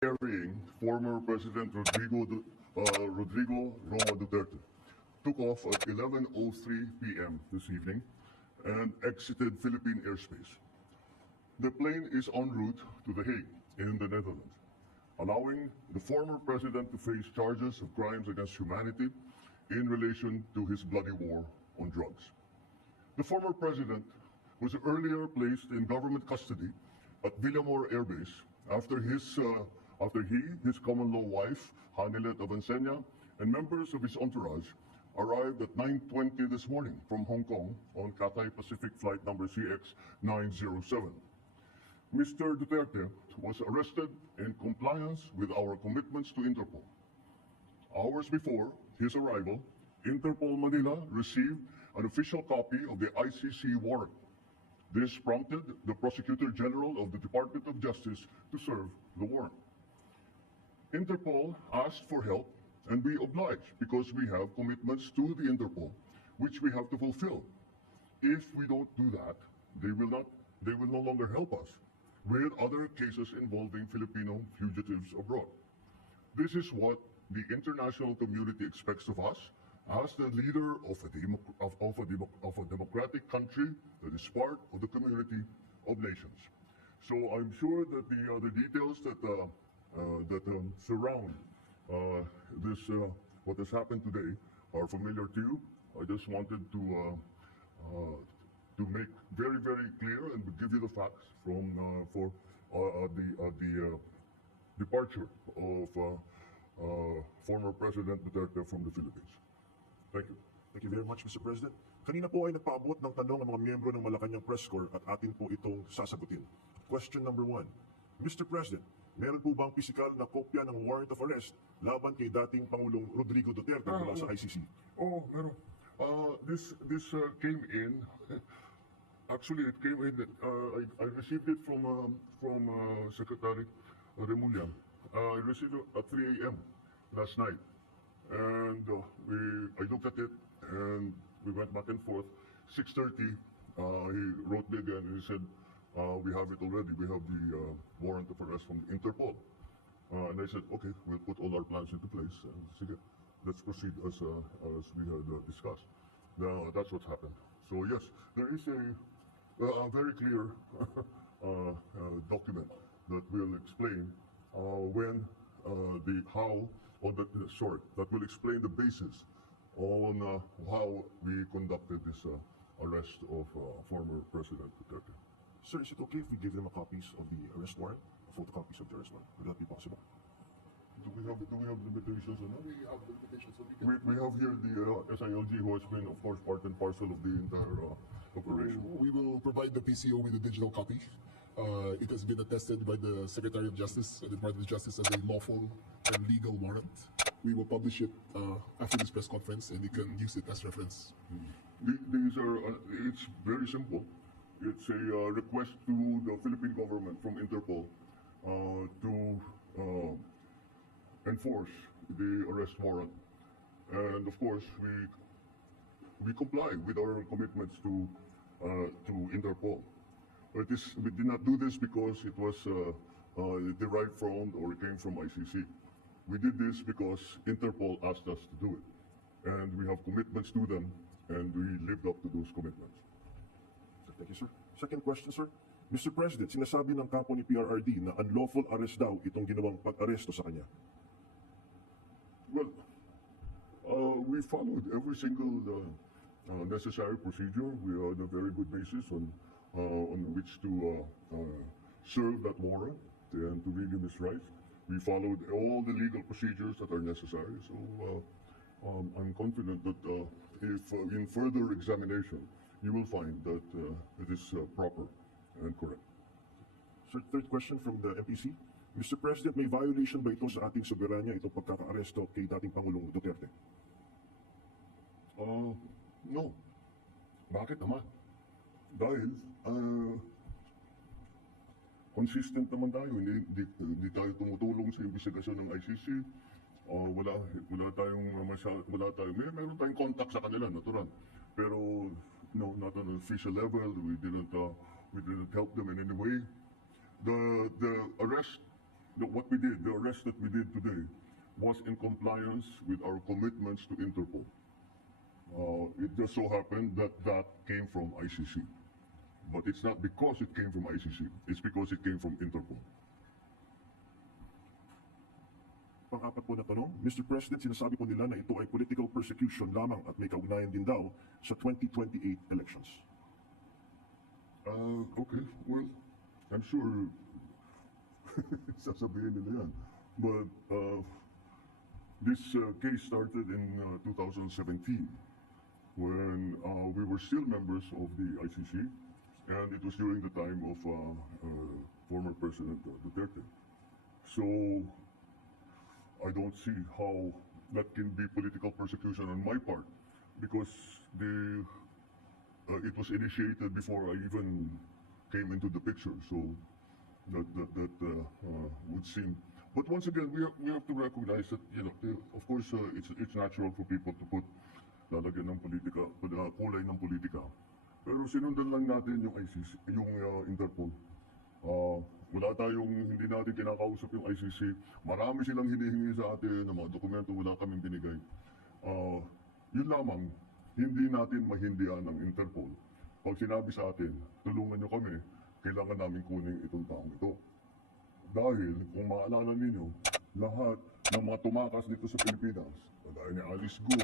carrying former President Rodrigo Roa Duterte took off at 11:03 p.m. this evening and exited Philippine airspace. The plane is en route to The Hague in the Netherlands, allowing the former president to face charges of crimes against humanity in relation to his bloody war on drugs. The former president was earlier placed in government custody at Villamor Air Base after he, his common law wife, Hanilet Avancenia, and members of his entourage arrived at 9:20 this morning from Hong Kong on Cathay Pacific flight number CX-907. Mr. Duterte was arrested in compliance with our commitments to Interpol. Hours before his arrival, Interpol Manila received an official copy of the ICC warrant. This prompted the Prosecutor General of the Department of Justice to serve the warrant. Interpol asked for help, and we obliged because we have commitments to the Interpol, which we have to fulfill. If we don't do that, they will no longer help us with other cases involving Filipino fugitives abroad. This is what the international community expects of us as the leader of a democratic country that is part of the community of nations. So I'm sure that the details that surround this what has happened today are familiar to you. I just wanted to make very, very clear and give you the facts for the departure of former President Duterte from the Philippines. Thank you. Thank you very much, Mr. President. Kanina po ay nagpaabot ng tanong ang mga miyembro ng Malacanang Press Corps at atin po itong sasagutin. Question number 1. Mr. President, meron po bang pisikal na kopya ng warrant of arrest laban kay dating Pangulong Rodrigo Duterte mula sa ICC? Oh, meron. This came in. Actually, it came in. I received it from Secretary Remulla. I received it at 3 a.m. last night, and I looked at it, and we went back and forth. 6:30, he wrote me again, and he said, "We have it already. We have the warrant of arrest from Interpol." And I said, "Okay, we'll put all our plans into place. Sige, let's proceed as we had discussed." Now, that's what happened. So yes, there is a very clear document that will explain that will explain the basis on how we conducted this arrest of former President Duterte. Sir, is it okay if we give them a copies of the arrest warrant, photocopies of the arrest warrant? Would that be possible? Do we have limitations on that? We have limitations, so We have here the SILG, who has been, of course, part and parcel of the entire operation. we will provide the PCO with a digital copy. It has been attested by the Secretary of Justice and the Department of Justice as a lawful and legal warrant. We will publish it after this press conference, and you can use it as reference. These are, it's very simple. It's a request to the Philippine government from Interpol to enforce the arrest warrant. And of course, we comply with our commitments to Interpol. But we did not do this because it was derived from or it came from ICC. We did this because Interpol asked us to do it. And we have commitments to them, and we lived up to those commitments. Thank you, sir. Second question, sir. Mr. President, sinasabi ng kampo ni PRRD na unlawful arrest daw itong ginawang pag-aresto sa kanya. Well, we followed every single necessary procedure. We had a very good basis on which to serve that warrant and to read him his rights. We followed all the legal procedures that are necessary. So I'm confident that if in further examination, you will find that it is proper and correct. Sir, third question from the MPC. Mr. President, may violation ba ito sa ating soberanya itong pagkaka-aresto kay dating Pangulong Duterte? No. Bakit naman? Dahil consistent naman tayo. Hindi tayo tumutulong sa investigasyon ng ICC. Wala tayong meron tayong contact sa kanila, natural. Pero no, not on an official level. We didn't help them in any way. The arrest what we did, the arrest that we did today, was in compliance with our commitments to Interpol. It just so happened that that came from ICC. But it's not because it came from ICC, it's because it came from Interpol. Pang-apat po na tanong, Mr. President, sinasabi po nila na ito ay political persecution lamang at may kaugnayan din daw sa 2028 elections. Okay, well, I'm sure sasabihin nila yan. But this case started in 2017 when we were still members of the ICC, and it was during the time of former President Duterte. So I don't see how that can be political persecution on my part, because it was initiated before I even came into the picture. So that would seem. But once again, we have to recognize that, you know, of course, it's natural for people to put lalagyan ng politika, kulay ng politika. Pero sinundan lang natin yung ICC, yung Interpol. Wala tayong, hindi natin kinakausap yung ICC. Marami silang hinihingi sa atin ng mga dokumento, wala kaming binigay. Yun lamang, hindi natin mahindihan ang Interpol. Pag sinabi sa atin, tulungan nyo kami, kailangan namin kunin itong taong ito. Dahil, kung maalala ninyo, lahat ng mga tumakas dito sa Pilipinas, kagaya ni Alice Go,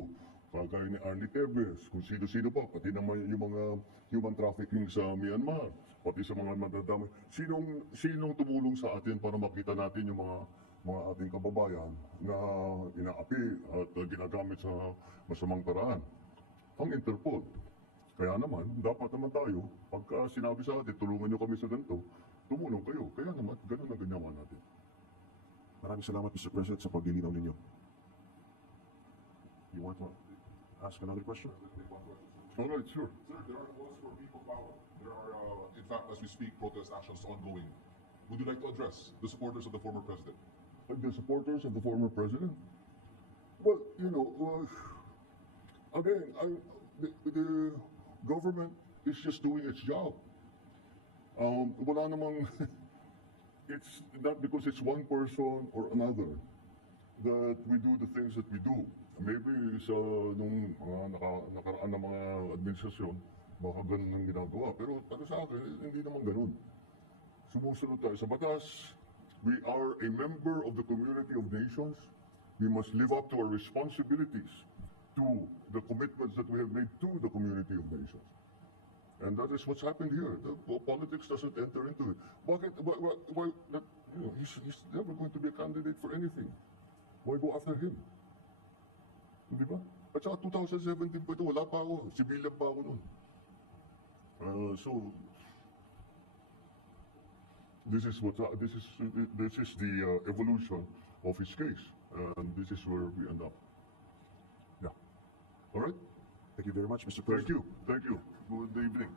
kagaya ni Arnie Tevez, kung sino-sino pa, pati naman yung mga human trafficking sa Myanmar, pati sa mga madadamay. Sinong tumulong sa atin para makita natin yung mga ating kababayan na inaapi at ginagamit sa masamang paraan? Ang Interpol. Kaya naman, dapat naman tayo, pagka sinabi sa atin, tulungan nyo kami sa ganito, tumulong kayo. Kaya naman, ganun ang ginawa natin. Maraming salamat, Mr. President, sa paglilinaw ninyo. You want to ask another question? All right, sure. Sir, there are calls for people power. There are, in fact, as we speak, protest actions ongoing. Would you like to address the supporters of the former president? The supporters of the former president? Well, you know, again, the government is just doing its job. Wala namang, it's not because it's one person or another that we do the things that we do. Maybe sa nung nakaraan ng mga administrasyon, baka ganun ang ginagawa. Pero para sa akin, hindi naman ganun. Sumusunod tayo sa batas. We are a member of the community of nations. We must live up to our responsibilities, to the commitments that we have made to the community of nations. And that is what's happened here. The politics doesn't enter into it. Why you know, he's never going to be a candidate for anything. Why go after him? Di ba? At saka 2017 pa ito, wala pa ako. Civilian pa ako nun. So, this is the evolution of his case. And this is where we end up. Yeah. All right? Thank you very much, Mr. Thank President. you. Thank you. Good evening.